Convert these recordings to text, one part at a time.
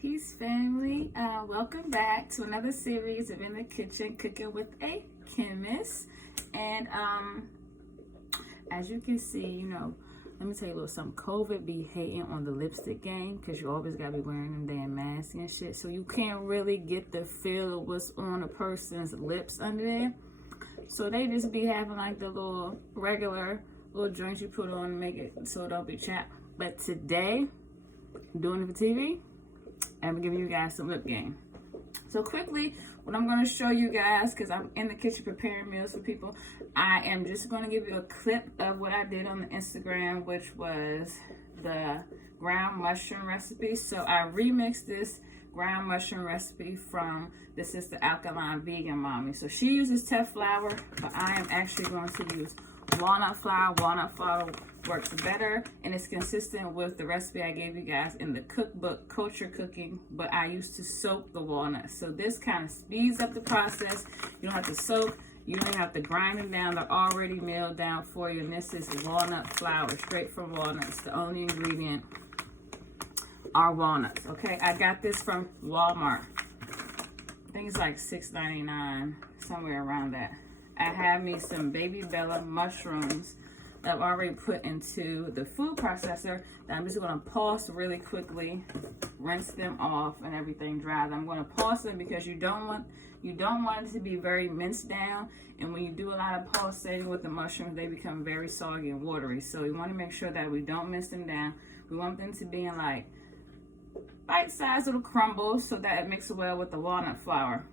Peace family. Welcome back to another series of In the Kitchen Cooking with a Chemist. And as you can see, let me tell you a little something. COVID be hating on the lipstick game because you always gotta be wearing them damn masks and shit. So you can't really get the feel of what's on a person's lips under there. So they just be having like the little regular little joints you put on to make it so it don't be chapped. But today, I'm doing it for TV, and I'm giving you guys some lip game. So quickly, what I'm going to show you guys, because I'm in the kitchen preparing meals for people, I am just going to give you a clip of what I did on the Instagram, which was the ground mushroom recipe. So I remixed this ground mushroom recipe from the Sister Alkaline Vegan Mommy. So she uses Tef flour, but I am actually going to use walnut flour. Walnut flour works better, and it's consistent with the recipe I gave you guys in the cookbook, Culture Cooking, but I used to soak the walnuts. So this kind of speeds up the process. You don't have to soak. You don't have to grind them down. They're already milled down for you, and this is walnut flour, straight from walnuts. The only ingredient are walnuts, okay? I got this from Walmart. I think it's like $6.99, somewhere around that. I have me some Baby Bella mushrooms that I've already put into the food processor that I'm just going to pulse really quickly, rinse them off and everything dries. I'm going to pulse them because you don't want it to be very minced down, and when you do a lot of pulsating with the mushrooms, they become very soggy and watery. So we want to make sure that we don't mince them down. We want them to be in like bite-sized little crumbles so that it mixes well with the walnut flour.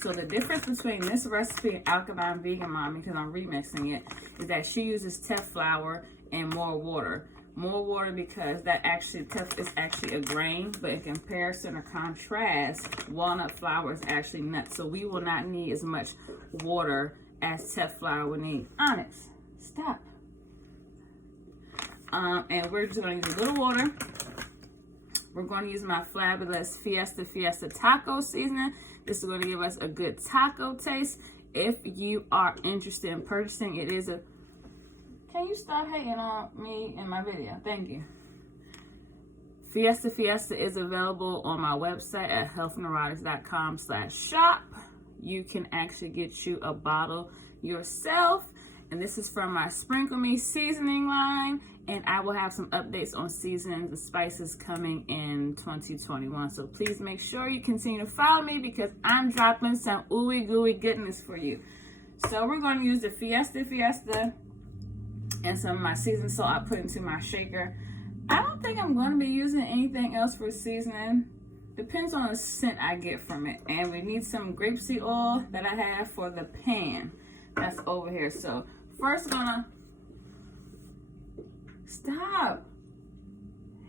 So the difference between this recipe and Alkaline Vegan Mommy, because I'm remixing it, is that she uses Tef flour and more water. More water because Tef is actually a grain, but in comparison or contrast, walnut flour is actually nuts. So we will not need as much water as Tef flour would need. Onyx, stop. And we're just going to use a little water. We're going to use my fabulous Fiesta taco seasoning. This is going to give us a good taco taste. If you are interested in purchasing, it is a... Can you stop hating on me in my video? Thank you. Fiesta is available on my website at healthneurotics.com/shop. You can actually get you a bottle yourself. And this is from my Sprinkle Me seasoning line. And I will have some updates on seasonings and spices coming in 2021. So please make sure you continue to follow me because I'm dropping some ooey gooey goodness for you. So we're going to use the Fiesta and some of my seasoned salt I put into my shaker. I don't think I'm going to be using anything else for seasoning. Depends on the scent I get from it. And we need some grapeseed oil that I have for the pan that's over here. So first gonna stop.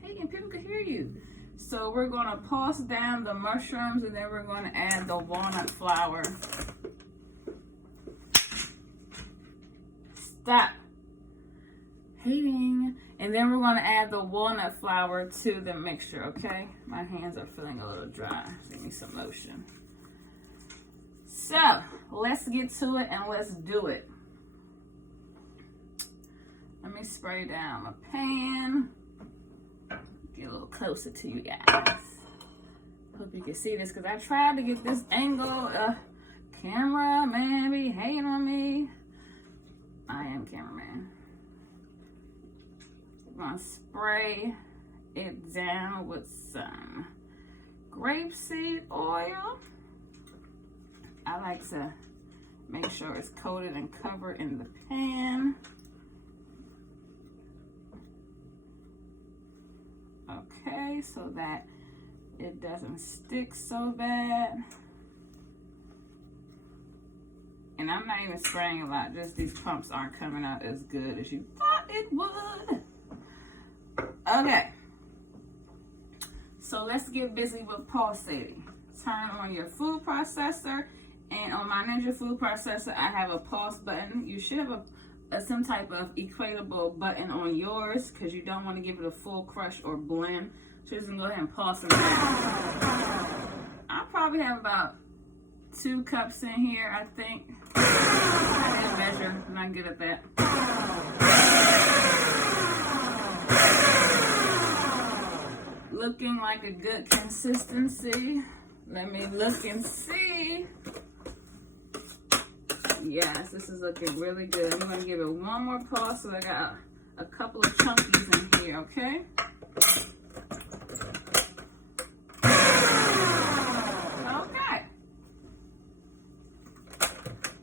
Hey, and people can hear you. So we're gonna pulse down the mushrooms, and then we're gonna add the walnut flour. Stop hating. And then we're gonna add the walnut flour to the mixture, okay? My hands are feeling a little dry. Give me some lotion. So let's get to it and let's do it. Let me spray down my pan. Get a little closer to you guys. Hope you can see this because I tried to get this angle. Camera man be hating on me. I am cameraman. I'm gonna spray it down with some grapeseed oil. I like to make sure it's coated and covered in the pan. Okay, so that it doesn't stick so bad. And I'm not even spraying a lot, just these pumps aren't coming out as good as you thought it would. Okay, so let's get busy with pulsating. Turn on your food processor, and on my Ninja food processor, I have a pulse button. You should have some type of equatable button on yours because you don't want to give it a full crush or blend. So just go ahead and pulse it. I probably have about 2 cups in here, I think. I didn't measure. I'm not good at that. looking like a good consistency. Let me look and see. Yes, this is looking really good. I'm going to give it one more pulse so I got a couple of chunkies in here, okay? Okay.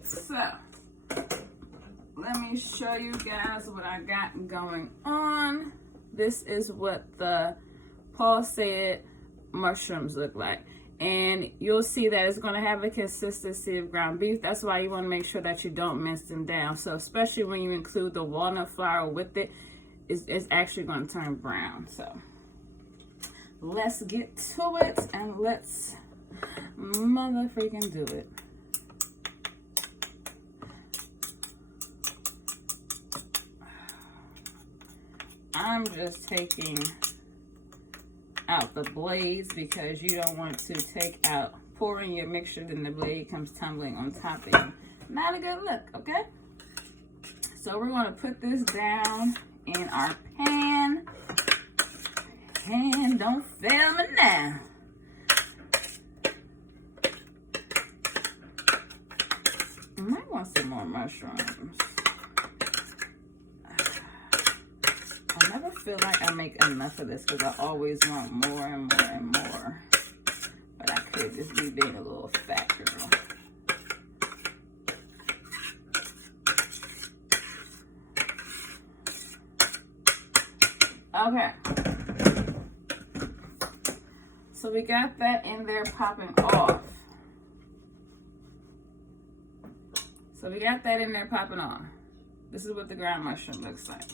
So, let me show you guys what I got going on. This is what the pulsated mushrooms look like. And you'll see that it's going to have a consistency of ground beef. That's why you want to make sure that you don't mince them down. So especially when you include the walnut flour with it, it's actually going to turn brown. So let's get to it and let's mother freaking do it. I'm just taking out the blades because you don't want to take out, pour in your mixture, then the blade comes tumbling on top of you. Not a good look, okay? So we're going to put this down in our pan. And don't fail me now. I might want some more mushrooms. I never feel like I make enough of this because I always want more and more and more. But I could just be being a little fat girl. Okay. So we got that in there popping off. This is what the ground mushroom looks like.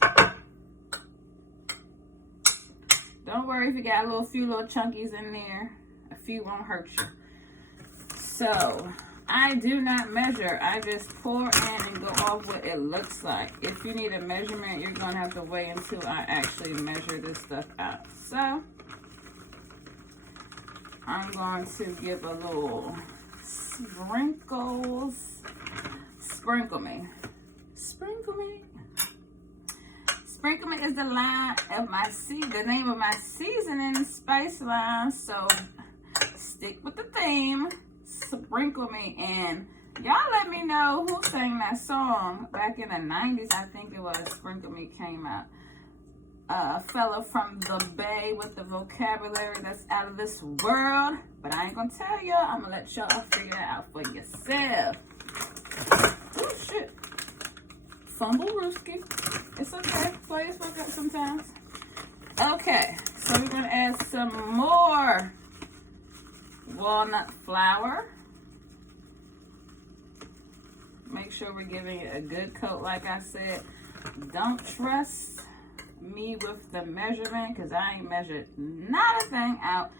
Don't worry if you got a few little chunkies in there. A few won't hurt you. So, I do not measure. I just pour in and go off what it looks like. If you need a measurement, you're going to have to wait until I actually measure this stuff out. So, I'm going to give a little sprinkles. Sprinkle me. Sprinkle me. Sprinkle me is the name of my seasoning spice line. So stick with the theme. Sprinkle me. And y'all let me know who sang that song back in the 90s. I think it was. Sprinkle Me came out. A fella from the Bay with the vocabulary that's out of this world. But I ain't gonna tell y'all. I'm gonna let y'all figure it out for yourself. Oh shit. Fumble Rooski. It's okay. Players fuck up sometimes. Okay, so we're gonna add some more walnut flour. Make sure we're giving it a good coat, like I said. Don't trust me with the measurement because I ain't measured not a thing out.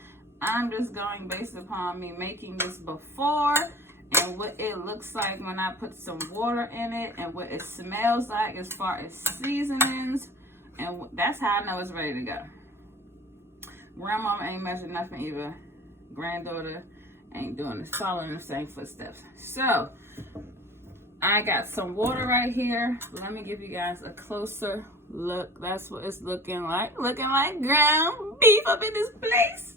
I'm just going based upon me making this before and what it looks like when I put some water in it and what it smells like as far as seasonings. And that's how I know it's ready to go. Grandmama ain't measured nothing either. Granddaughter ain't doing this, following the same footsteps. So, I got some water right here. Let me give you guys a closer look. That's what it's looking like. Looking like ground beef up in this place.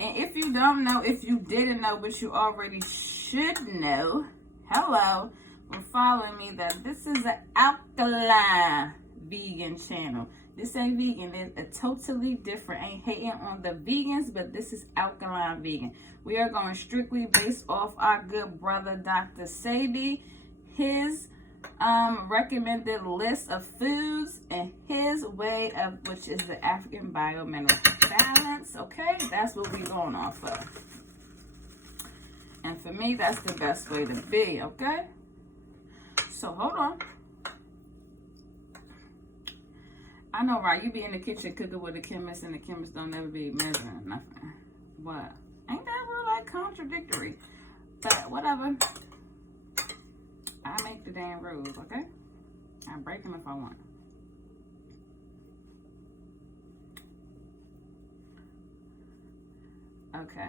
And if you don't know, if you didn't know, but you already should know, hello, for following me, that this is an alkaline vegan channel. This ain't vegan. It's a totally different. Ain't hating on the vegans, but this is alkaline vegan. We are going strictly based off our good brother, Dr. Sabi, his recommended list of foods and his way of, which is the African biomineral balance. Okay, that's what we're going off of. And for me, that's the best way to be. Okay, so hold on. I know, right? You be in the kitchen cooking with a chemist, and the chemist don't ever be measuring nothing. What? Ain't that real like contradictory? But whatever. I make the damn rules, okay? I break them if I want. Okay.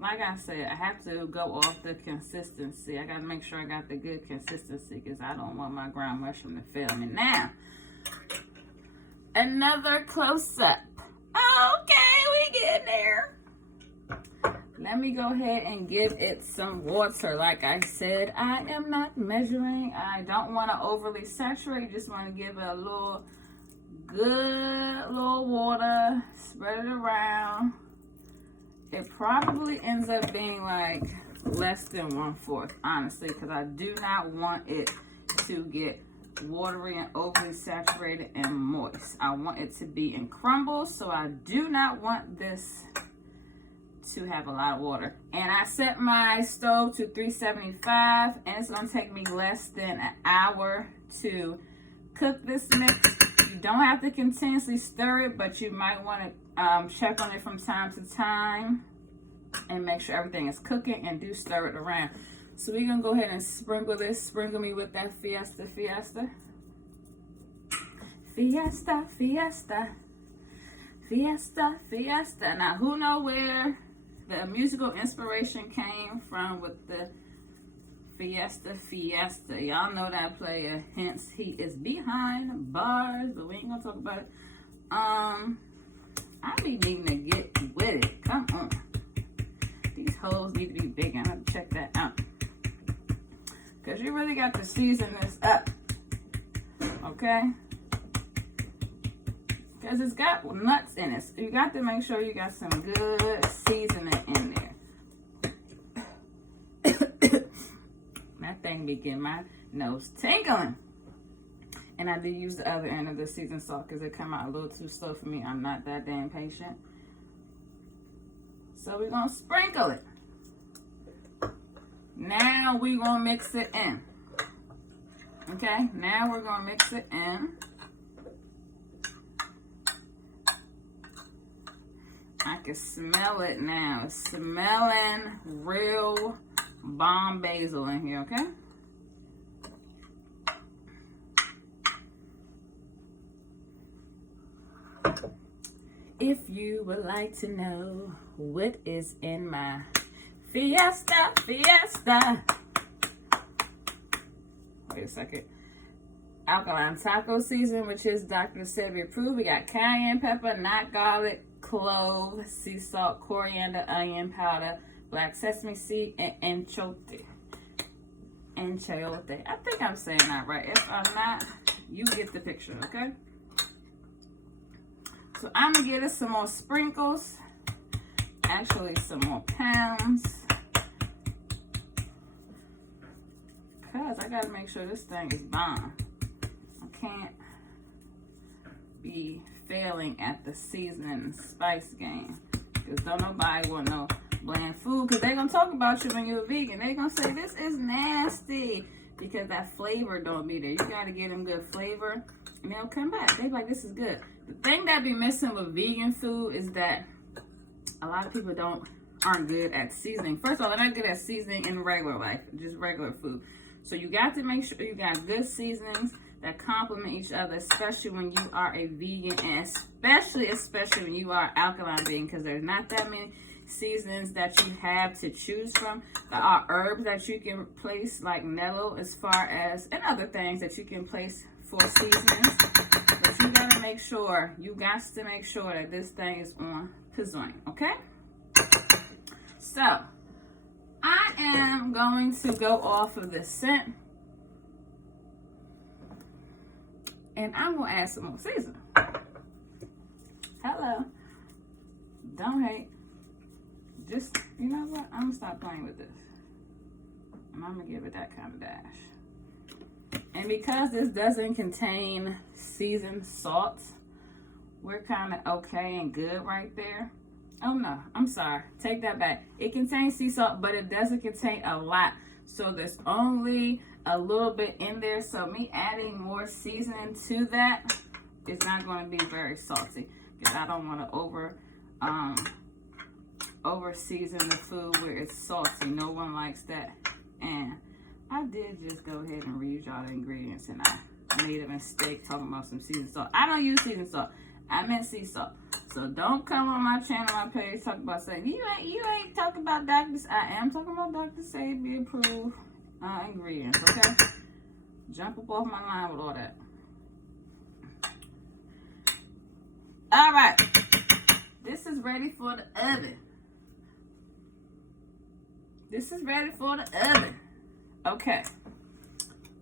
Like I said, I have to go off the consistency. I got to make sure I got the good consistency because I don't want my ground mushroom to fail me. Now, another close-up. Okay, we get there. Let me go ahead and give it some water. Like I said, I am not measuring. I don't want to overly saturate. Just want to give it a little good little water. Spread it around. It probably ends up being like less than 1/4, honestly, because I do not want it to get watery and overly saturated and moist. I want it to be in crumbles, so I do not want this to have a lot of water. And I set my stove to 375, and it's going to take me less than an hour to cook this mix. You don't have to continuously stir it, but you might want to check on it from time to time and make sure everything is cooking, and do stir it around. So we're going to go ahead and sprinkle this. Sprinkle me with that Fiesta. Fiesta. Fiesta, Fiesta. Fiesta, Fiesta. Now, who know where the musical inspiration came from with the Fiesta, Fiesta? Y'all know that player, hence he is behind bars, but we ain't gonna talk about it. I be needing to get with it. Come on. These holes need to be big. I have to check that out. Because you really got to season this up. Okay? Because it's got nuts in it. So you got to make sure you got some good seasoning in there. That thing be getting my nose tingling. And I did use the other end of the seasoned salt because it come out a little too slow for me. I'm not that damn patient. So we're going to sprinkle it. Now we're going to mix it in. Okay, now we're going to mix it in. I can smell it now. It's smelling real bomb basil in here, okay? If you would like to know what is in my Fiesta, Fiesta. Wait a second. Alkaline taco season, which is Dr. Sebi approved. We got cayenne pepper, not garlic, clove, sea salt, coriander, onion powder, black sesame seed, and enchote. Enchote. I think I'm saying that right. If I'm not, you get the picture, okay? So I'm going to get us some more sprinkles. Actually, some more pounds. Because I got to make sure this thing is bomb. I can't be failing at the seasoning and spice game. Because don't nobody want no bland food. Because they're going to talk about you when you're a vegan. They're going to say, this is nasty. Because that flavor don't be there. You got to get them good flavor. And they'll come back. They're like, this is good. The thing that be missing with vegan food is that a lot of people aren't good at seasoning. First of all, they're not good at seasoning in regular life. Just regular food. So you got to make sure you got good seasonings that complement each other, especially when you are a vegan, and especially when you are alkaline vegan, because there's not that many seasonings that you have to choose from. There are herbs that you can place, like nettle, as far as, and other things that you can place for seasonings. But you got to make sure that this thing is on point, okay? So, I am going to go off of the scent. And I'm going to add some more seasoning. Hello. Don't hate. Just, you know what? I'm going to stop playing with this. And I'm going to give it that kind of dash. And because this doesn't contain seasoned salt, we're kind of okay and good right there. Oh no, I'm sorry. Take that back. It contains sea salt, but it doesn't contain a lot. So there's only a little bit in there. So me adding more seasoning to that is not going to be very salty. Because I don't want to over season the food where it's salty. No one likes that. And I did just go ahead and read y'all the ingredients, and I made a mistake talking about some seasoned salt. I don't use seasoned salt. I meant sea salt. So don't come on my channel, my page, talk about saying you ain't talking about Dr. I am talking about Dr. Sebi approved ingredients, okay? Jump up off my line with all that. All right. This is ready for the oven. This is ready for the oven. Okay.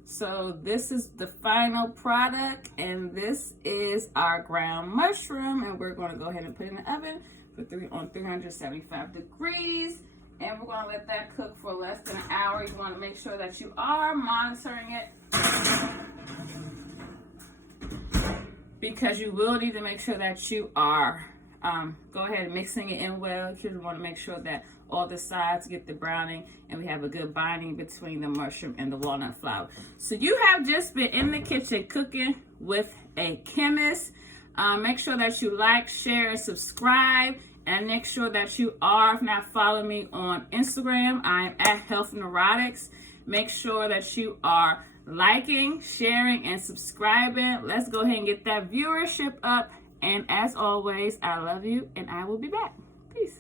So this is the final product, and this is our ground mushroom, and we're going to go ahead and put it in the oven for 375 degrees, and we're going to let that cook for less than an hour. You want to make sure that you are monitoring it, because you will need to make sure that you are go ahead and mixing it in well. You want to make sure that all the sides get the browning and we have a good binding between the mushroom and the walnut flour. So you have just been in the kitchen cooking with a chemist. Make sure that you like, share, and subscribe. And make sure that you are, if not following me on Instagram, I'm at Health Neurotics. Make sure that you are liking, sharing, and subscribing. Let's go ahead and get that viewership up. And as always, I love you, and I will be back. Peace.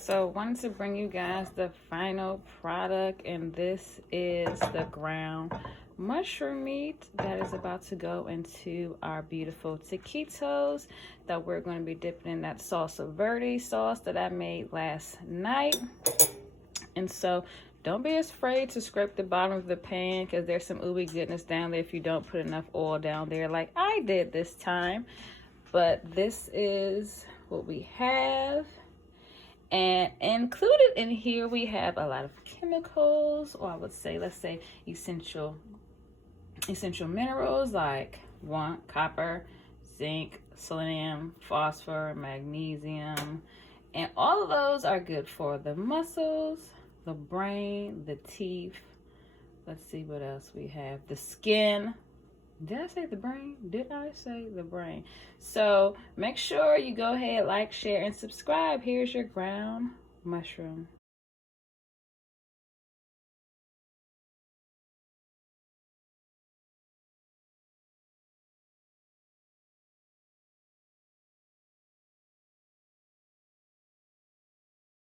So wanted to bring you guys the final product, and this is the ground mushroom meat that is about to go into our beautiful taquitos that we're going to be dipping in that salsa verde sauce that I made last night. And so don't be afraid to scrape the bottom of the pan, because there's some ooey goodness down there if you don't put enough oil down there like I did this time. But this is what we have. And included in here, we have a lot of chemicals, or I would say, let's say essential minerals like copper, zinc, selenium, phosphorus, magnesium. And all of those are good for the muscles, the brain, the teeth. Let's see what else we have. The skin. Did I say the brain? Did I say the brain? So make sure you go ahead, like, share, and subscribe. Here's your ground mushroom.